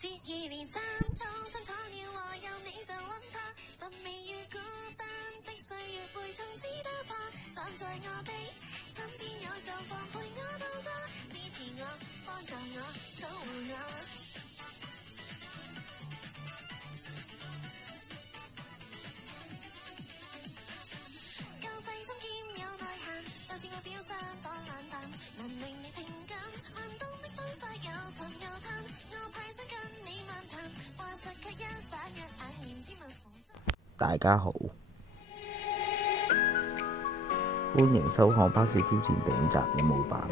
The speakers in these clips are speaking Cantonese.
接二連三，創新闖了禍，有你就穩他，乏味與孤單的歲月背縱只得怕，站在我的身邊有狀況陪我度過，支持我，幫助我，守護我。夠細心兼有內涵，導致我表相當冷淡，能令你情感運動的方法又尋又探，我派想跟你漫談，話實卻一把一眼念斯文縫針。大家好，歡迎收看《巴士挑戰》第5集任務版。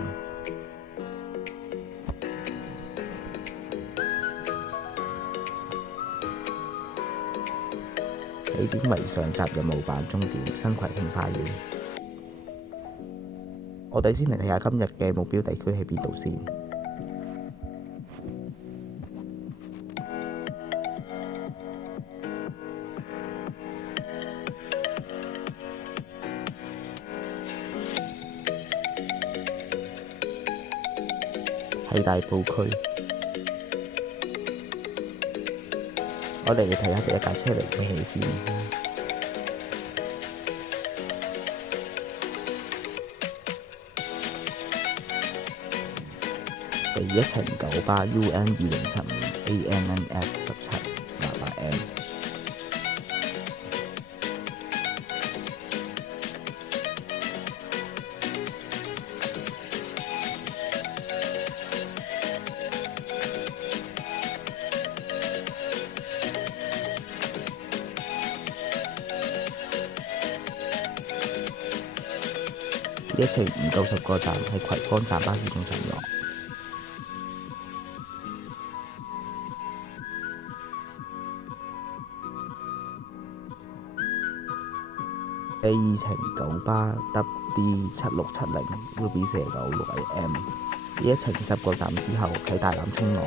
起點為上集任務版終點新葵興花園。我哋先嚟睇下今日嘅目標地區喺邊度先。係大埔區。我哋嚟睇下第一架車嚟嘅起先。第一程九巴 UN2075 ANNF17 88M。一程唔夠10個站喺葵芳站巴士中上落。第二程九巴 WD7670 UB496AM， 呢一程10個站之後喺大欖涌落。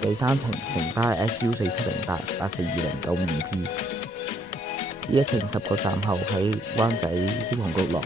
第三程城巴 SU4708 842095P， 呢一程10個站後喺灣仔消防局落。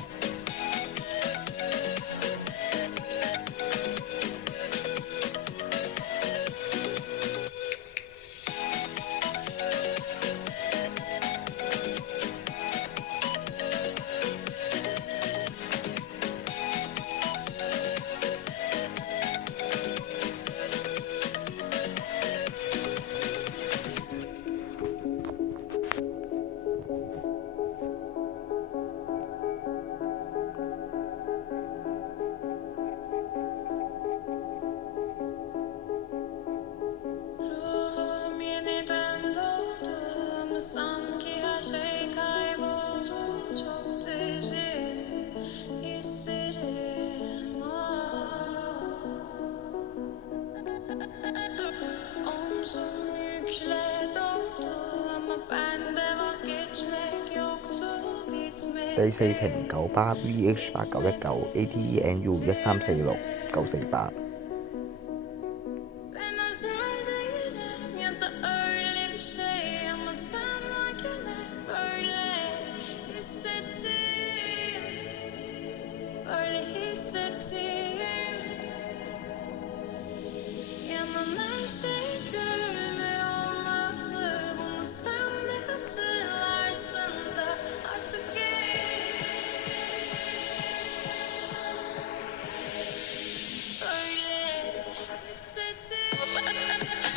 第四程九巴 BH8919 ATENU 1346948。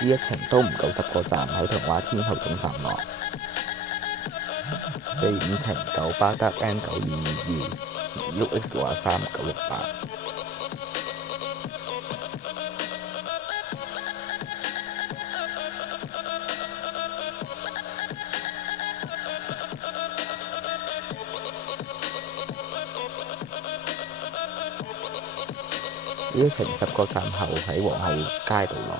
呢一程都唔夠10個站喺銅鑼天后總站落。第五程九巴德 N9222 UX63968。呢一程10個站後喺皇后街度落。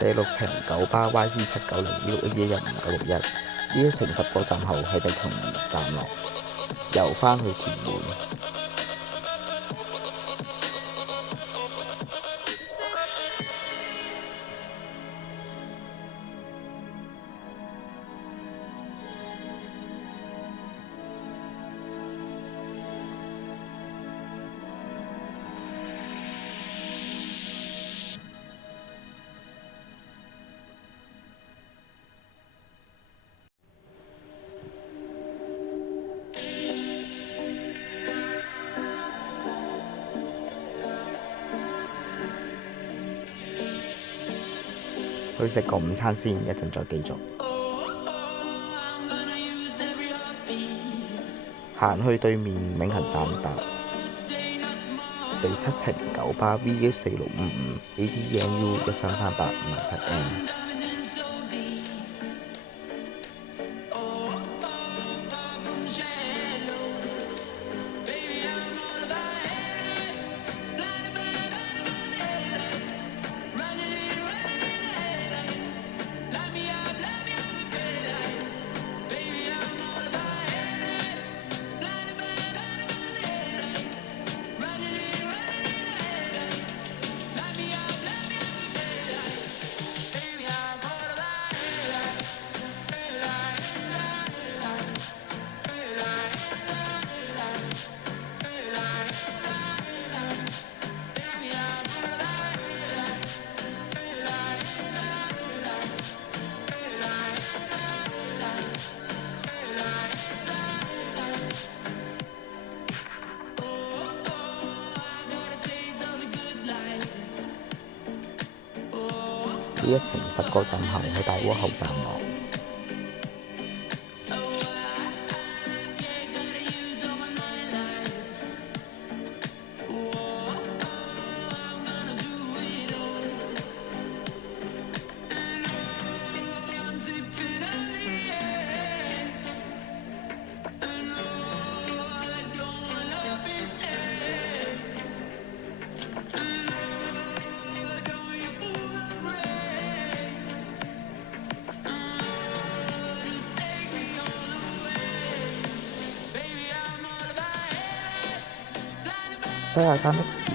第6程九巴 YZ790E6111591，呢一程10個站後喺碧松園站落，由返去屯門。去食個午餐先，一陣再繼續。行去對面永恆站搭第7程九巴 VH4655 ADNU 133857M。呢一程10個站後喺大窩口站落。西雅山的士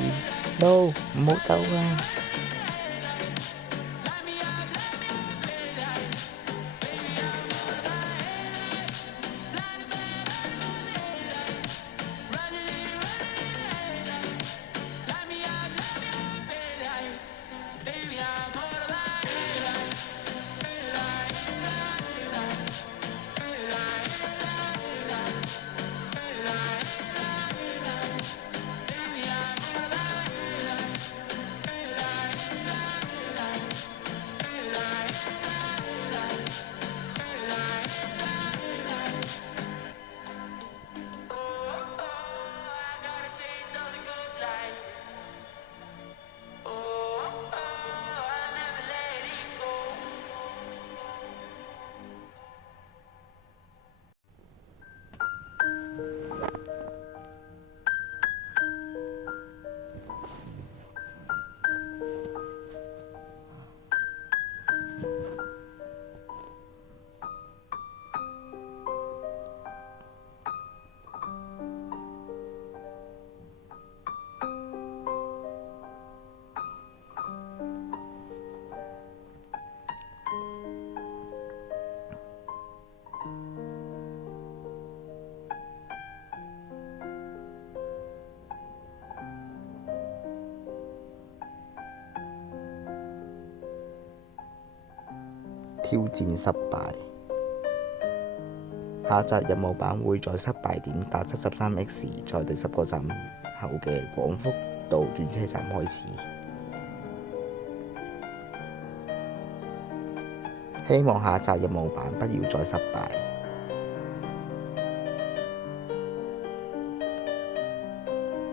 ，No，唔好走啊！挑戰失敗。下一集任務版會在失敗點打73X，在第10個站後嘅廣福道轉車站開始。希望下一集任務版不要再失敗。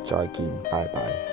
再見，拜拜。